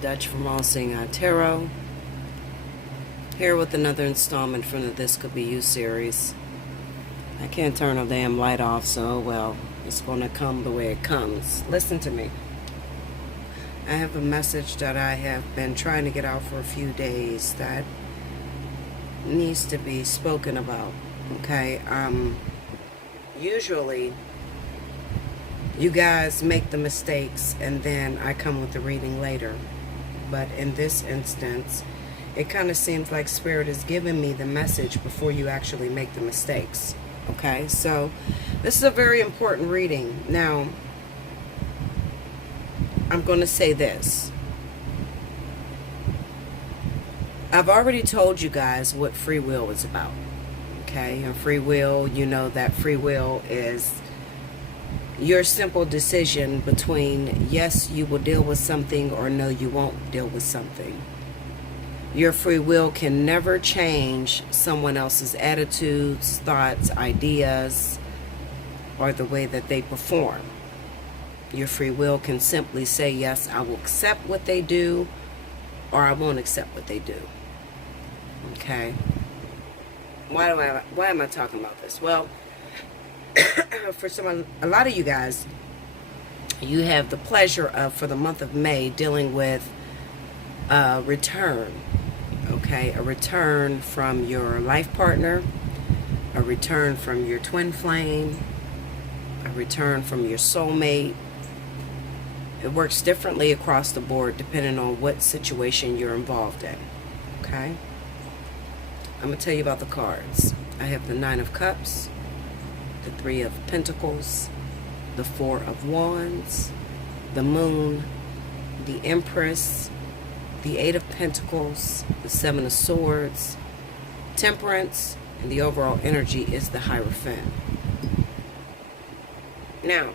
Dutch from Allseeingeyetarot, here with another installment from the This Could Be You series. I can't turn a damn light off, so well, it's going to come the way it comes. Listen to me. I have a message that I have been trying to get out for a few days that needs to be spoken about. Okay, usually you guys make the mistakes and then I come with the reading later. But in this instance, it kind of seems like Spirit is giving me the message before you actually make the mistakes. Okay, so this is a very important reading. Now, I'm going to say this. I've already told you guys what free will is about. Okay, and free will, you know that free will is your simple decision between yes, you will deal with something, or no, you won't deal with something. Your free will can never change someone else's attitudes, thoughts, ideas, or the way that they perform. Your free will can simply say, yes, I will accept what they do, or I won't accept what they do. Okay? Why am I talking about this? Well, for a lot of you guys, you have the pleasure of, for the month of May, dealing with a return. Okay, a return from your life partner, a return from your twin flame, a return from your soulmate. It works differently across the board depending on what situation you're involved in. Okay, I'm going to tell you about the cards. I have the Nine of Cups, the Three of Pentacles, the Four of Wands, the Moon, the Empress, the Eight of Pentacles, the Seven of Swords, Temperance, and the overall energy is the Hierophant. Now,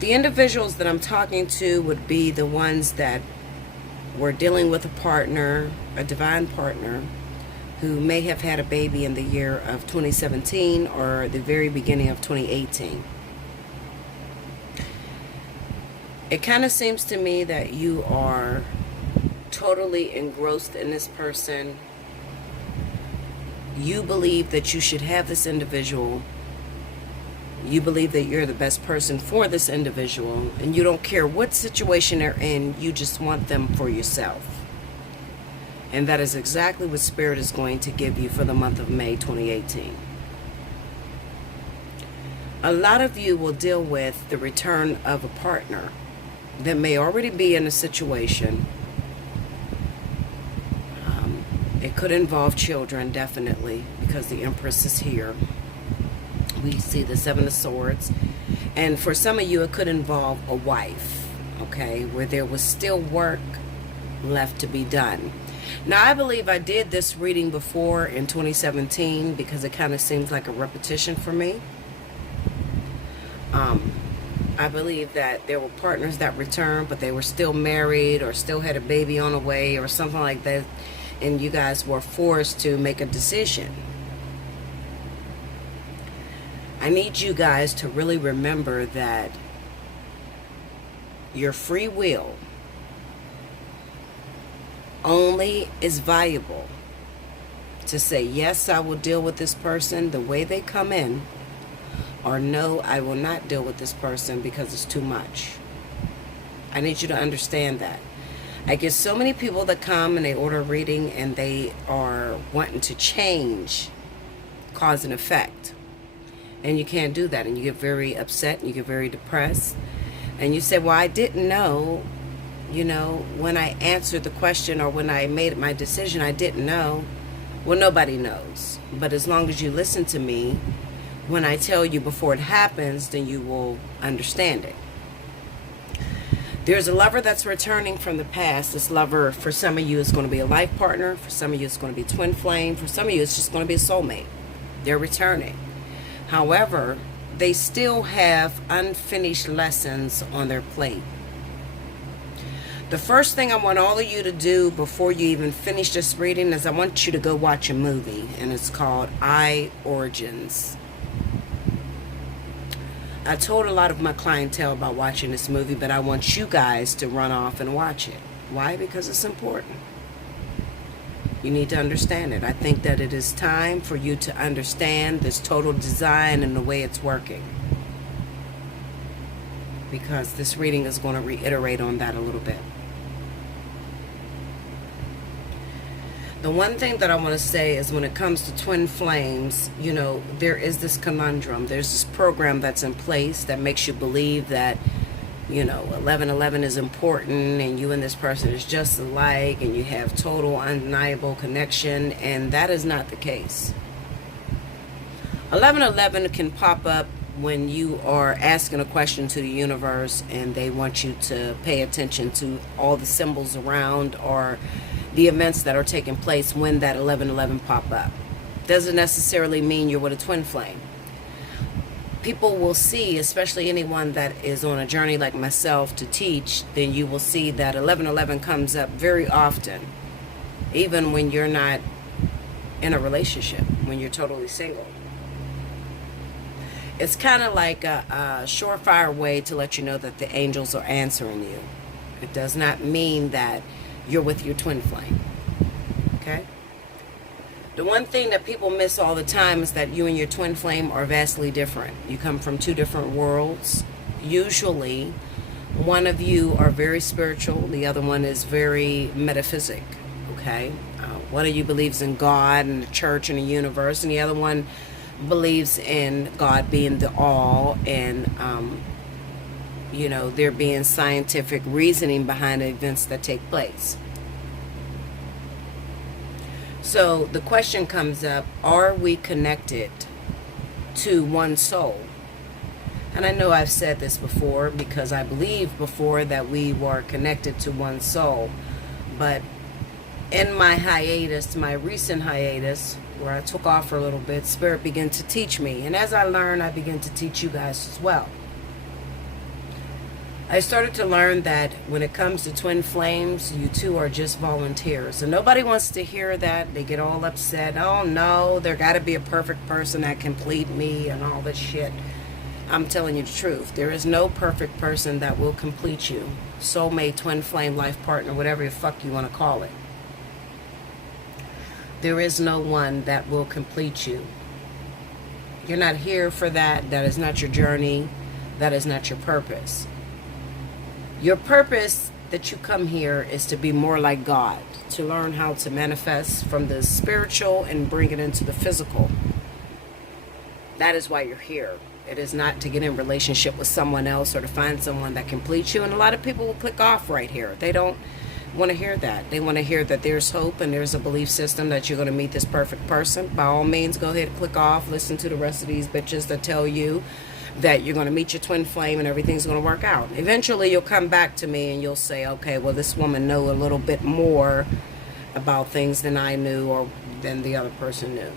the individuals that I'm talking to would be the ones that were dealing with a partner, a divine partner, who may have had a baby in the year of 2017 or the very beginning of 2018. It kind of seems to me that you are totally engrossed in this person. You believe that you should have this individual. You believe that you're the best person for this individual, and you don't care what situation they're in, you just want them for yourself. And that is exactly what Spirit is going to give you for the month of May 2018. A lot of you will deal with the return of a partner that may already be in a situation. It could involve children, definitely, because the Empress is here. We see the Seven of Swords. And for some of you, it could involve a wife, okay, where there was still work left to be done. Now, I believe I did this reading before in 2017 because it kind of seems like a repetition for me. I believe that there were partners that returned, but they were still married or still had a baby on the way or something like that, and you guys were forced to make a decision. I need you guys to really remember that your free will only is valuable to say, yes, I will deal with this person the way they come in, or no, I will not deal with this person because it's too much. I need you to understand that. I get so many people that come and they order a reading and they are wanting to change cause and effect. And you can't do that, and you get very upset and you get very depressed. And you say, well, I didn't know, you know, when I answered the question or when I made my decision, I didn't know. Well, nobody knows. But as long as you listen to me, when I tell you before it happens, then you will understand it. There's a lover that's returning from the past. This lover, for some of you, is going to be a life partner. For some of you, it's going to be twin flame. For some of you, it's just going to be a soulmate. They're returning. However, they still have unfinished lessons on their plate. The first thing I want all of you to do before you even finish this reading is I want you to go watch a movie, and it's called Origins. I told a lot of my clientele about watching this movie, but I want you guys to run off and watch it. Why? Because it's important. You need to understand it. I think that it is time for you to understand this total design and the way it's working. Because this reading is going to reiterate on that a little bit. The one thing that I want to say is when it comes to twin flames, you know, there is this conundrum. There's this program that's in place that makes you believe that, you know, 1111 is important and you and this person is just alike and you have total undeniable connection, and that is not the case. 1111 can pop up when you are asking a question to the universe and they want you to pay attention to all the symbols around or the events that are taking place when that 1111 pop up. Doesn't necessarily mean you're with a twin flame. People will see, especially anyone that is on a journey like myself to teach, then you will see that 1111 comes up very often, even when you're not in a relationship, when you're totally single. It's kind of like a surefire way to let you know that the angels are answering you. It does not mean that you're with your twin flame. Okay? The one thing that people miss all the time is that you and your twin flame are vastly different. You come from two different worlds. Usually, one of you are very spiritual, the other one is very metaphysic. Okay? One of you believes in God and the church and the universe, and the other one believes in God being the all, and you know, there being scientific reasoning behind the events that take place. So the question comes up, are we connected to one soul? And I know I've said this before because I believed before that we were connected to one soul. But in my hiatus, my recent hiatus, where I took off for a little bit, Spirit began to teach me. And as I learned, I began to teach you guys as well. I started to learn that when it comes to twin flames, you two are just volunteers. And nobody wants to hear that. They get all upset. Oh no, there got to be a perfect person that complete me and all this shit. I'm telling you the truth. There is no perfect person that will complete you. Soulmate, twin flame, life partner, whatever the fuck you want to call it. There is no one that will complete you. You're not here for that. That is not your journey. That is not your purpose. Your purpose that you come here is to be more like God, to learn how to manifest from the spiritual and bring it into the physical. That is why you're here. It is not to get in relationship with someone else or to find someone that completes you. And a lot of people will click off right here. They don't want to hear that. They want to hear that there's hope and there's a belief system that you're going to meet this perfect person. By all means, go ahead and click off. Listen to the rest of these bitches that tell you that you're going to meet your twin flame and everything's going to work out. Eventually, you'll come back to me and you'll say, okay, well, this woman knew a little bit more about things than I knew or than the other person knew.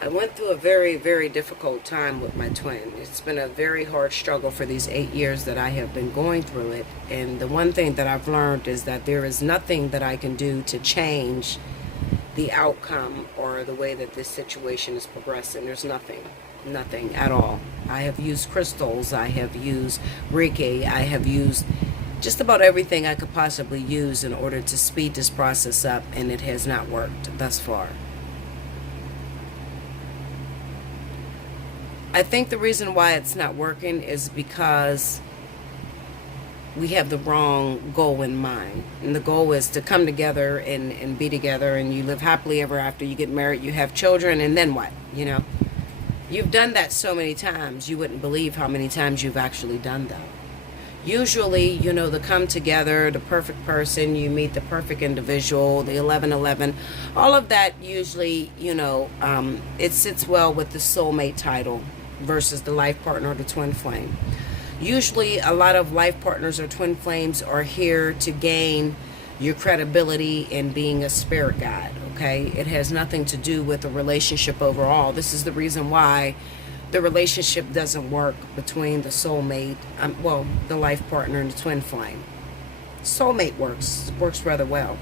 I went through a very, very difficult time with my twin. It's been a very hard struggle for these 8 years that I have been going through it. And the one thing that I've learned is that there is nothing that I can do to change the outcome or the way that this situation is progressing. There's nothing at all. I have used crystals, I have used Reiki, I have used just about everything I could possibly use in order to speed this process up, and it has not worked thus far. I think the reason why it's not working is because we have the wrong goal in mind. And the goal is to come together and be together, and you live happily ever after. You get married, you have children, and then what? You know, you've done that so many times, you wouldn't believe how many times you've actually done that. Usually, you know, the come together, the perfect person, you meet the perfect individual, the 1111, all of that usually, you know, it sits well with the soulmate title versus the life partner or the twin flame. Usually a lot of life partners or twin flames are here to gain your credibility in being a spirit guide, okay? It has nothing to do with the relationship overall. This is the reason why the relationship doesn't work between the soulmate, well, the life partner and the twin flame. Soulmate works rather well.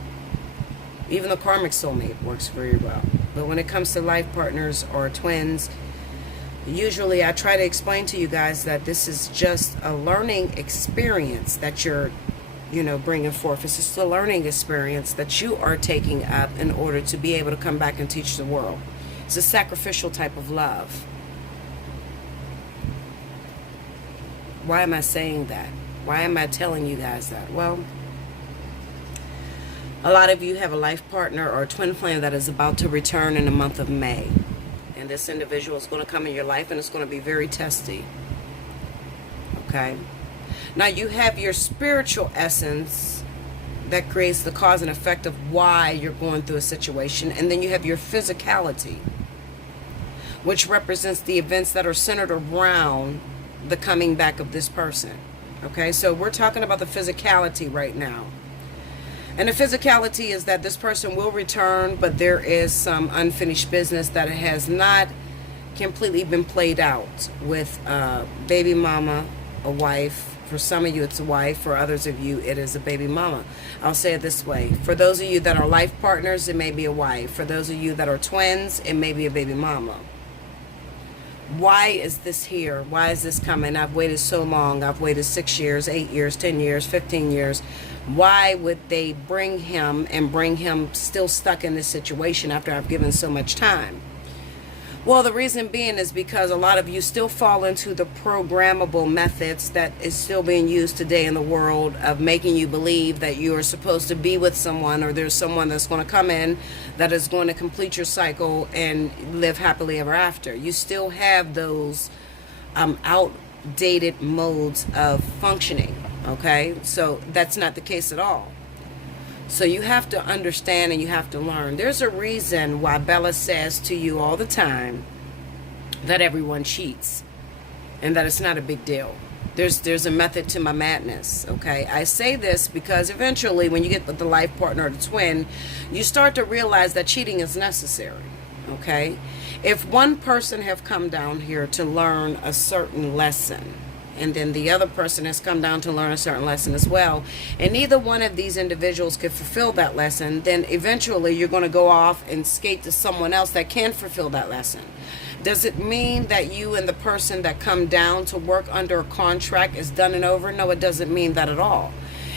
Even the karmic soulmate works very well. But when it comes to life partners or twins, Usually I try to explain to you guys that this is just a learning experience that you're, bringing forth. It's just a learning experience that you are taking up in order to be able to come back and teach the world. It's a sacrificial type of love. Why am I saying that? Why am I telling you guys that? Well, a lot of you have a life partner or a twin flame that is about to return in the month of May. And this individual is going to come in your life and it's going to be very testy. Okay? Now you have your spiritual essence that creates the cause and effect of why you're going through a situation. And then you have your physicality, which represents the events that are centered around the coming back of this person. Okay? So we're talking about the physicality right now. And the physicality is that this person will return, but there is some unfinished business that has not completely been played out with a baby mama, a wife. For some of you, it's a wife. For others of you, it is a baby mama. I'll say it this way. For those of you that are life partners, it may be a wife. For those of you that are twins, it may be a baby mama. Why is this here? Why is this coming? I've waited so long. I've waited 6 years, 8 years, 10 years, 15 years. Why would they bring him and bring him still stuck in this situation after I've given so much time? Well, the reason being is because a lot of you still fall into the programmable methods that is still being used today in the world of making you believe that you are supposed to be with someone, or there's someone that's going to come in that is going to complete your cycle and live happily ever after. You still have those outdated modes of functioning. Okay, so that's not the case at all. So you have to understand and you have to learn. There's a reason why Bella says to you all the time that everyone cheats and that it's not a big deal. There's a method to my madness. Okay, I say this because eventually when you get with the life partner or the twin, you start to realize that cheating is necessary. Okay, if one person have come down here to learn a certain lesson, and then the other person has come down to learn a certain lesson as well, and neither one of these individuals could fulfill that lesson, then eventually you're going to go off and skate to someone else that can fulfill that lesson. Does it mean that you and the person that come down to work under a contract is done and over? No, it doesn't mean that at all.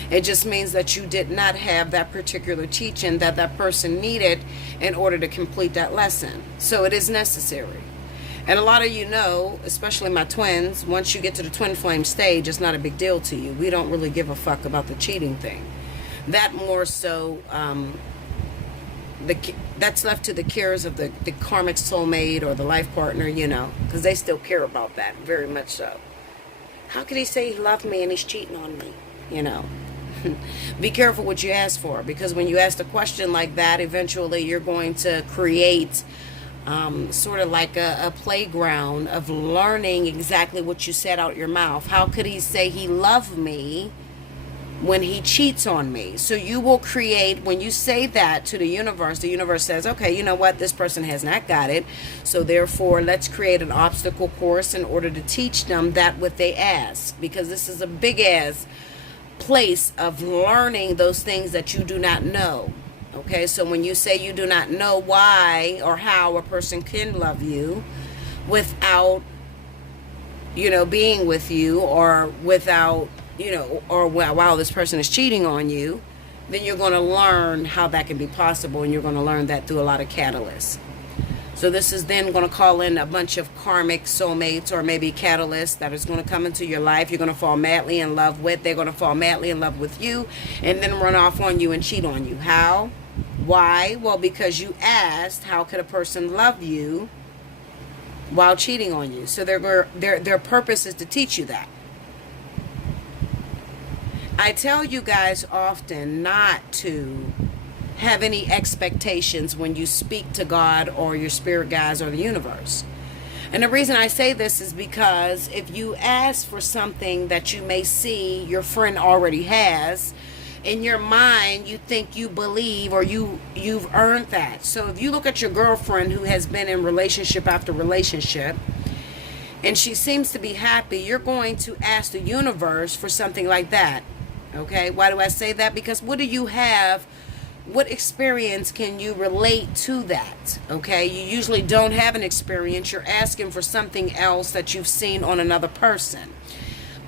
It just means that you did not have that particular teaching that that person needed in order to complete that lesson. So it is necessary. And a lot of you know, especially my twins, once you get to the twin flame stage, it's not a big deal to you. We don't really give a fuck about the cheating thing. That more so, that's left to the cares of the karmic soulmate or the life partner, because they still care about that, very much so. How could he say he loved me and he's cheating on me, Be careful what you ask for, because when you ask a question like that, eventually you're going to create sort of like a playground of learning exactly what you said out your mouth. How could he say he loved me when he cheats on me? So you will create, when you say that to the universe says, okay, you know what, this person has not got it, so therefore let's create an obstacle course in order to teach them that what they ask, because this is a big ass place of learning those things that you do not know. Okay, so when you say you do not know why or how a person can love you without, being with you, or without, or while this person is cheating on you, then you're going to learn how that can be possible, and you're going to learn that through a lot of catalysts. So this is then going to call in a bunch of karmic soulmates or maybe catalysts that is going to come into your life. You're going to fall madly in love with. They're going to fall madly in love with you and then run off on you and cheat on you. How? Why? Well, because you asked, how could a person love you while cheating on you? So their purpose is to teach you that. I tell you guys often not to have any expectations when you speak to God or your spirit guides or the universe. And the reason I say this is because if you ask for something that you may see your friend already has, in your mind you think you believe or you've earned that. So if you look at your girlfriend who has been in relationship after relationship and she seems to be happy, you're going to ask the universe for something like that. Okay, why do I say that? Because what do you have what experience can you relate to that? Okay, you usually don't have an experience. You're asking for something else that you've seen on another person.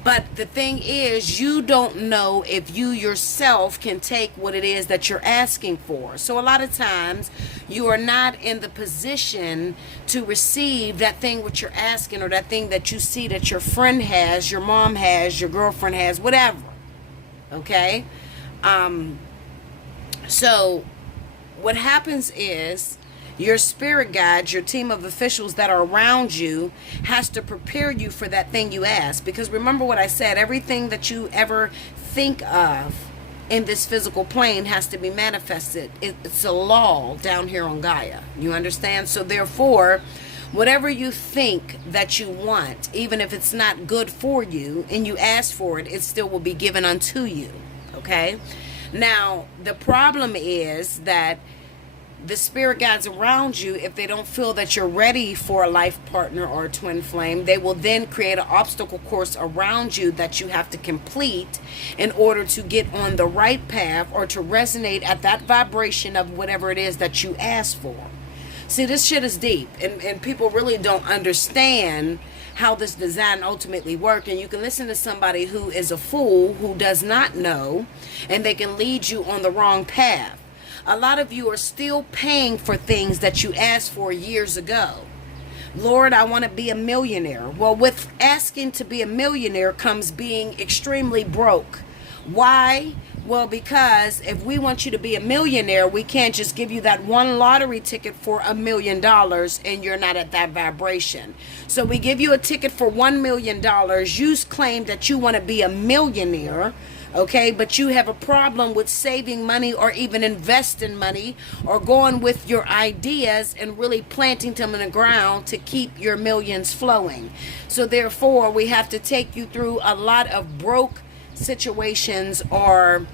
But the thing is, you don't know if you yourself can take what it is that you're asking for. So a lot of times you are not in the position to receive that thing what you're asking, or that thing that you see that your friend has, your mom has, your girlfriend has, whatever. Okay? So what happens is, your spirit guides, your team of officials that are around you, has to prepare you for that thing you ask. Because remember what I said, everything that you ever think of in this physical plane has to be manifested. It's a law down here on Gaia. You understand? So therefore, whatever you think that you want, even if it's not good for you and you ask for it, it still will be given unto you. Okay? Now, the problem is that the spirit guides around you, if they don't feel that you're ready for a life partner or a twin flame, they will then create an obstacle course around you that you have to complete in order to get on the right path, or to resonate at that vibration of whatever it is that you ask for. See, this shit is deep, and people really don't understand how this design ultimately works. And you can listen to somebody who is a fool, who does not know, and they can lead you on the wrong path. A lot of you are still paying for things that you asked for years ago. Lord, I want to be a millionaire. Well, with asking to be a millionaire comes being extremely broke. Why? Well, because if we want you to be a millionaire, we can't just give you that one lottery ticket for $1 million and you're not at that vibration. So we give you a ticket for $1 million. You claim that you want to be a millionaire. Okay, but you have a problem with saving money, or even investing money, or going with your ideas and really planting them in the ground to keep your millions flowing. So therefore, we have to take you through a lot of broke situations, or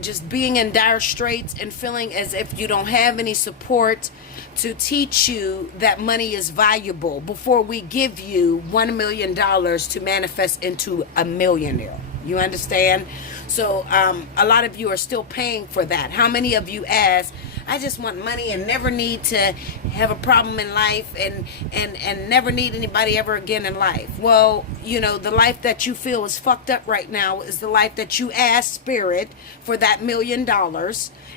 just being in dire straits and feeling as if you don't have any support to teach you that money is valuable before we give you $1 million to manifest into a millionaire. You understand? So a lot of you are still paying for that. How many of you ask, I just want money and never need to have a problem in life, and never need anybody ever again in life? Well, the life that you feel is fucked up right now is the life that you asked Spirit for that $1 million,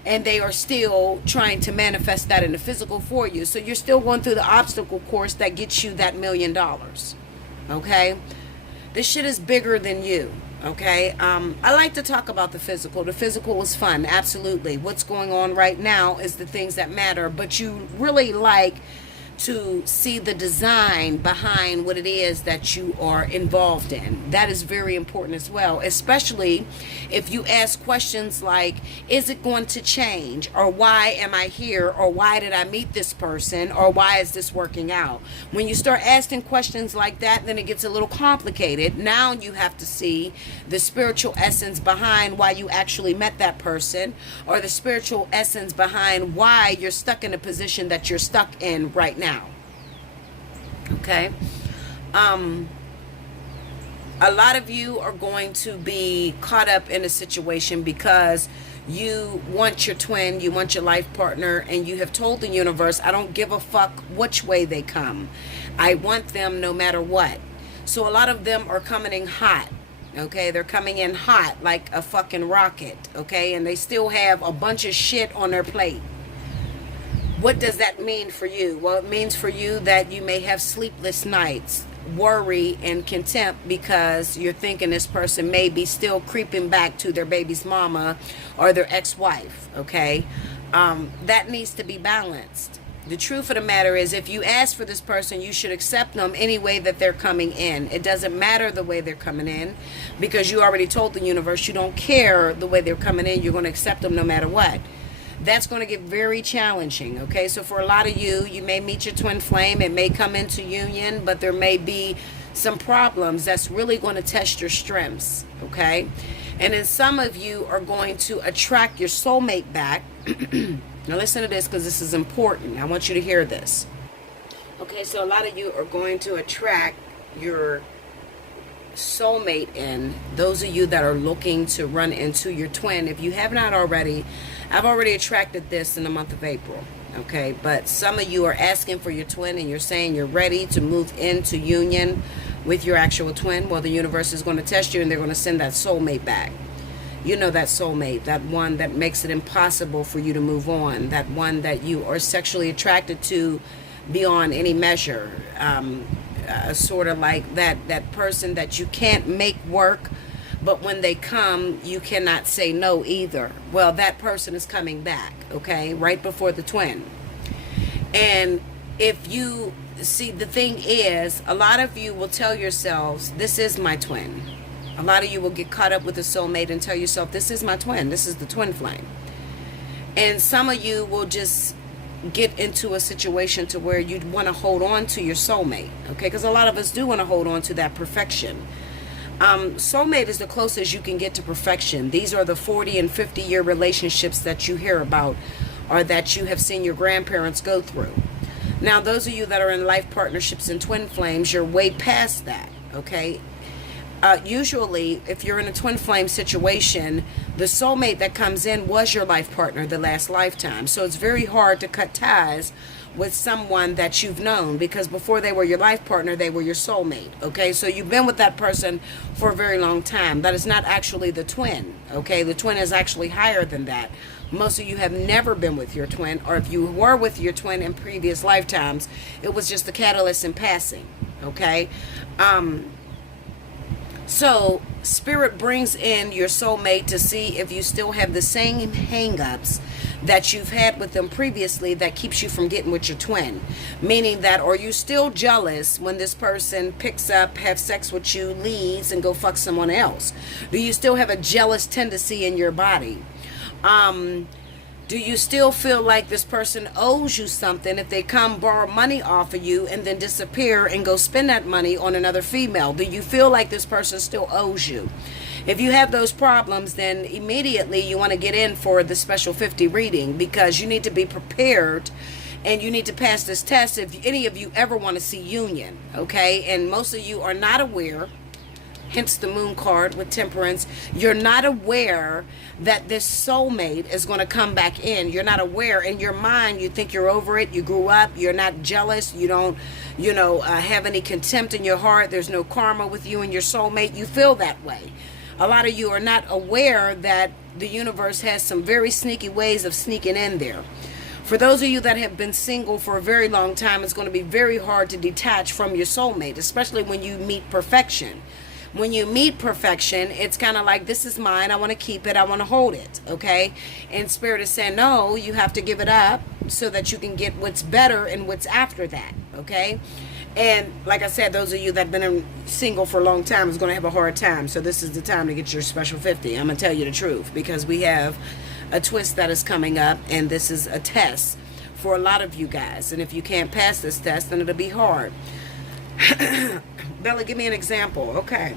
and they are still trying to manifest that in the physical for you. So you're still going through the obstacle course that gets you that $1 million. Okay? This shit is bigger than you. Okay, I like to talk about the physical. The physical is fun, absolutely. What's going on right now is the things that matter, but you really like to see the design behind what it is that you are involved in. That is very important as well, especially if you ask questions like, is it going to change? Or why am I here? Or why did I meet this person? Or why is this working out? When you start asking questions like that, then it gets a little complicated. Now you have to see the spiritual essence behind why you actually met that person, or the spiritual essence behind why you're stuck in a position that you're stuck in right now. Okay, a lot of you are going to be caught up in a situation because you want your twin, you want your life partner, and you have told the universe, I don't give a fuck which way they come. I want them no matter what. So a lot of them are coming in hot. Okay, they're coming in hot like a fucking rocket. Okay, and they still have a bunch of shit on their plate. What does that mean for you? Well, it means for you that you may have sleepless nights, worry, and contempt because you're thinking this person may be still creeping back to their baby's mama or their ex-wife, okay? That needs to be balanced. The truth of the matter is, if you ask for this person, you should accept them any way that they're coming in. It doesn't matter the way they're coming in, because you already told the universe you don't care the way they're coming in. You're going to accept them no matter what. That's going to get very challenging, okay? So for a lot of you, you may meet your twin flame. It may come into union, but there may be some problems that's really going to test your strengths, okay? And then some of you are going to attract your soulmate back. Now listen to this, because this is important. I want you to hear this. Okay, so a lot of you are going to attract your soulmate in, those of you that are looking to run into your twin, if you have not already, I've already attracted this in the month of April. Okay, but some of you are asking for your twin and you're saying you're ready to move into union with your actual twin. Well, the universe is going to test you and they're going to send that soulmate back. You know, that soulmate, that one that makes it impossible for you to move on, that one that you are sexually attracted to beyond any measure, sort of like that person that you can't make work, but when they come, you cannot say no either. Well, that person is coming back, okay, right before the twin. And if you see, the thing is, a lot of you will tell yourselves, this is my twin. A lot of you will get caught up with a soulmate and tell yourself, this is my twin. This is the twin flame. And some of you will just get into a situation to where you'd want to hold on to your soulmate, okay? Because a lot of us do want to hold on to that perfection. Soulmate is the closest you can get to perfection. These are the 40 and 50 year relationships that you hear about or that you have seen your grandparents go through. Now, those of you that are in life partnerships and twin flames, you're way past that, okay? Usually, if you're in a twin flame situation, the soulmate that comes in was your life partner the last lifetime. So it's very hard to cut ties with someone that you've known, because before they were your life partner, they were your soulmate, okay? So you've been with that person for a very long time. That is not actually the twin, okay? The twin is actually higher than that. Most of you have never been with your twin, or if you were with your twin in previous lifetimes, it was just a catalyst in passing, okay? So Spirit brings in your soulmate to see if you still have the same hang-ups that you've had with them previously that keeps you from getting with your twin. Meaning that, are you still jealous when this person picks up, have sex with you, leaves, and go fuck someone else? Do you still have a jealous tendency in your body? Do you still feel like this person owes you something if they come borrow money off of you and then disappear and go spend that money on another female? Do you feel like this person still owes you? If you have those problems, then immediately you want to get in for the special 50 reading, because you need to be prepared and you need to pass this test if any of you ever want to see union, okay? And most of you are not aware, hence the moon card with temperance. You're not aware that this soulmate is going to come back in. You're not aware. In your mind, you think you're over it. You grew up. You're not jealous. You don't, have any contempt in your heart. There's no karma with you and your soulmate. You feel that way. A lot of you are not aware that the universe has some very sneaky ways of sneaking in there. For those of you that have been single for a very long time, it's going to be very hard to detach from your soulmate, especially when you meet perfection. When you meet perfection, it's kind of like, this is mine, I want to keep it, I want to hold it, okay? And Spirit is saying, no, you have to give it up so that you can get what's better and what's after that, okay? And like I said, those of you that have been single for a long time is going to have a hard time. So this is the time to get your special 50. I'm going to tell you the truth, because we have a twist that is coming up, and this is a test for a lot of you guys. And if you can't pass this test, then it'll be hard. Bella, give me an example. Okay.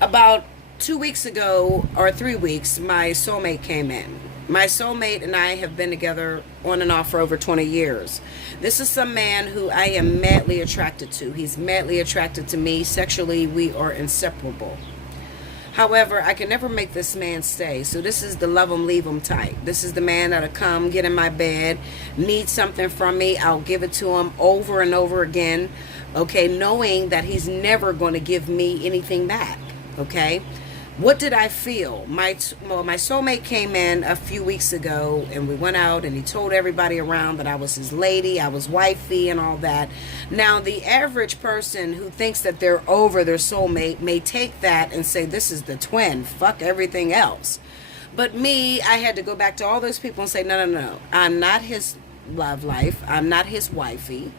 About 2 weeks ago, or 3 weeks, my soulmate came in. My soulmate and I have been together on and off for over 20 years. This is some man who I am madly attracted to. He's madly attracted to me. Sexually, we are inseparable. However, I can never make this man stay. So this is the love him, leave him type. This is the man that'll come, get in my bed, need something from me. I'll give it to him over and over again. Okay, knowing that he's never going to give me anything back. Okay. What did I feel? My soulmate came in a few weeks ago, and we went out, and he told everybody around that I was his lady, I was wifey, and all that. Now, the average person who thinks that they're over their soulmate may take that and say, this is the twin, fuck everything else. But me, I had to go back to all those people and say, no. I'm not his love life. I'm not his wifey.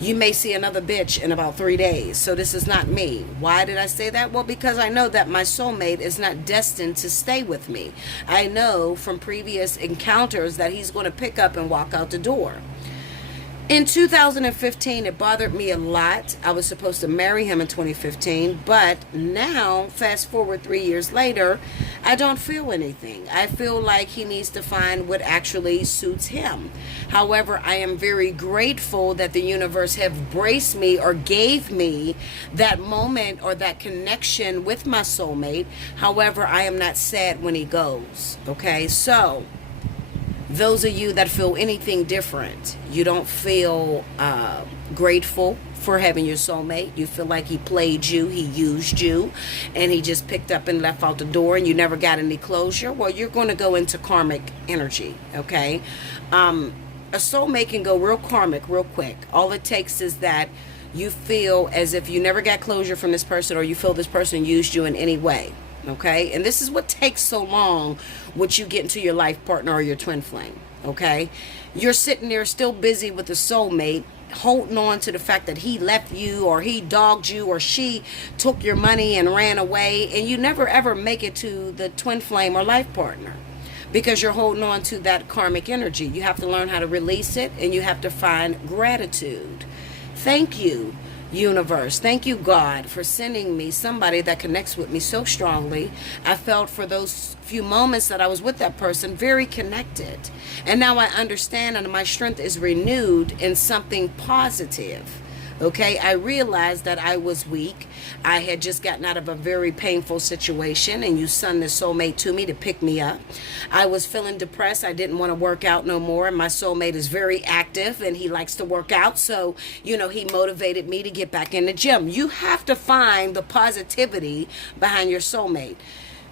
You may see another bitch in about 3 days. So this is not me. Why did I say that? Well, because I know that my soulmate is not destined to stay with me. I know from previous encounters that he's going to pick up and walk out the door. In 2015, it bothered me a lot. I was supposed to marry him in 2015, but now, fast forward 3 years later, I don't feel anything. I feel like he needs to find what actually suits him. However, I am very grateful that the universe have braced me or gave me that moment or that connection with my soulmate. However, I am not sad when he goes. Okay, so those of you that feel anything different, you don't feel grateful for having your soulmate. You feel like he played you, he used you, and he just picked up and left out the door and you never got any closure. Well, you're going to go into karmic energy, okay? A soulmate can go real karmic real quick. All it takes is that you feel as if you never got closure from this person, or you feel this person used you in any way. Okay, and this is what takes so long once you get into your life partner or your twin flame. Okay, you're sitting there still busy with the soulmate, holding on to the fact that he left you, or he dogged you, or she took your money and ran away, and you never ever make it to the twin flame or life partner because you're holding on to that karmic energy. You have to learn how to release it, and you have to find gratitude. Thank you, universe. Thank you, God, for sending me somebody that connects with me so strongly. I felt for those few moments that I was with that person very connected. And now I understand, and my strength is renewed in something positive. Okay, I realized that I was weak. I had just gotten out of a very painful situation, and you sent this soulmate to me to pick me up. I was feeling depressed. I didn't want to work out no more, and my soulmate is very active, and he likes to work out, so, you know, he motivated me to get back in the gym. You have to find the positivity behind your soulmate.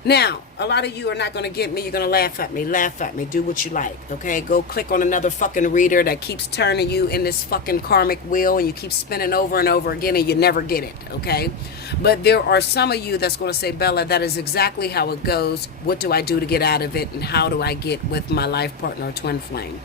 Now, a lot of you are not going to get me. You're going to laugh at me. Laugh at me. Do what you like, okay? Go click on another fucking reader that keeps turning you in this fucking karmic wheel, and you keep spinning over and over again, and you never get it, okay? But there are some of you that's going to say, Bella, that is exactly how it goes. What do I do to get out of it, and how do I get with my life partner or twin flame?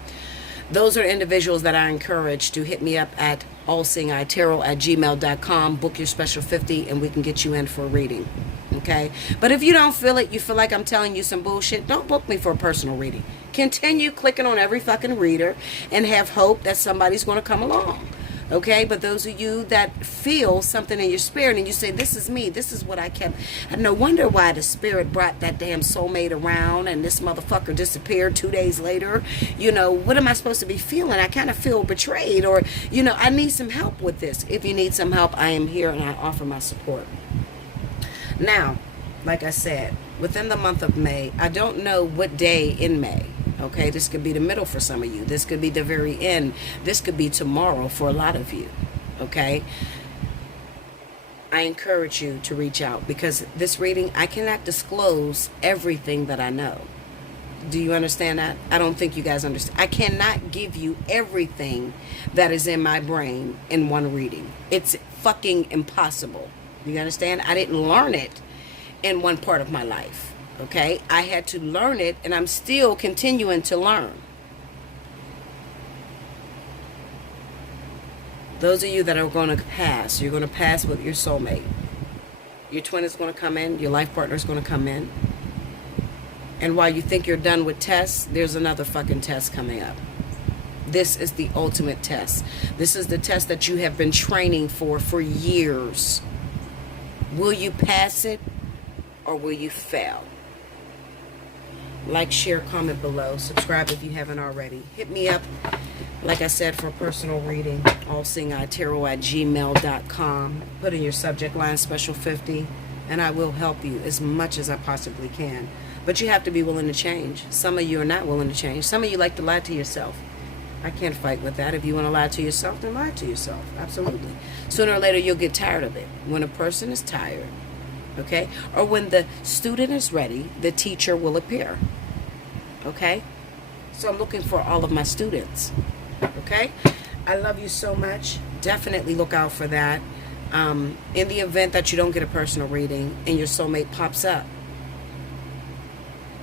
Those are individuals that I encourage to hit me up at Allseeingeyetarot@gmail.com. Book your special 50, and we can get you in for a reading. Okay? But if you don't feel it, you feel like I'm telling you some bullshit, don't book me for a personal reading. Continue clicking on every fucking reader and have hope that somebody's going to come along. Okay? But those of you that feel something in your spirit and you say, this is me, this is what I kept. And no wonder why the spirit brought that damn soulmate around and this motherfucker disappeared 2 days later. You know, what am I supposed to be feeling? I kind of feel betrayed, or, you know, I need some help with this. If you need some help, I am here and I offer my support. Now, like I said, within the month of May, I don't know what day in May. Okay, this could be the middle for some of you. This could be the very end. This could be tomorrow for a lot of you. Okay, I encourage you to reach out, because this reading, I cannot disclose everything that I know. Do you understand that? I don't think you guys understand. I cannot give you everything that is in my brain in one reading. It's fucking impossible. You understand? I didn't learn it in one part of my life. Okay? I had to learn it, and I'm still continuing to learn. Those of you that are going to pass, you're going to pass with your soulmate. Your twin is going to come in. Your life partner is going to come in. And while you think you're done with tests, there's another fucking test coming up. This is the ultimate test. This is the test that you have been training for years. Will you pass it, or will you fail? Like, share, comment below. Subscribe if you haven't already. Hit me up, like I said, for a personal reading. Allseeingeyetarot@gmail.com. Put in your subject line special 50, and I will help you as much as I possibly can. But you have to be willing to change. Some of you are not willing to change. Some of you like to lie to yourself. I can't fight with that. If you want to lie to yourself, then lie to yourself. Absolutely. Sooner or later, you'll get tired of it. When a person is tired, okay, or when the student is ready, the teacher will appear. Okay? So I'm looking for all of my students. Okay? I love you so much. Definitely look out for that. In the event that you don't get a personal reading and your soulmate pops up,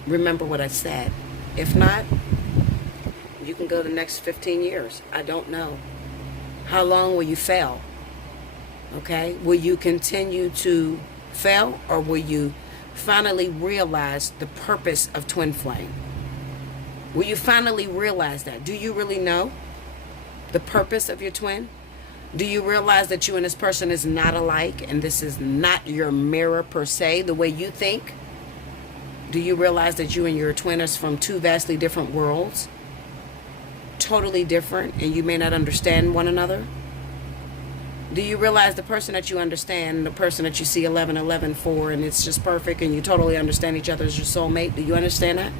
remember what I said. If not, you can go the next 15 years. I don't know. How long will you fail? Okay? Will you continue to fail, or will you finally realize the purpose of twin flame? Will you finally realize that? Do you really know? the purpose of your twin? Do you realize that you and this person is not alike, and this is not your mirror per se, the way you think? Do you realize that you and your twin are from two vastly different worlds? Totally different, and you may not understand one another? Do you realize the person that you understand, the person that you see 11:11 for, and it's just perfect, and you totally understand each other as your soulmate? Do you understand that?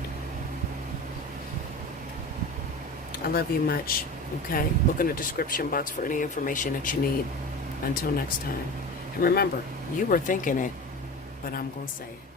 I love you much, okay? Look in the description box for any information that you need. Until next time. And remember, you were thinking it, but I'm going to say it.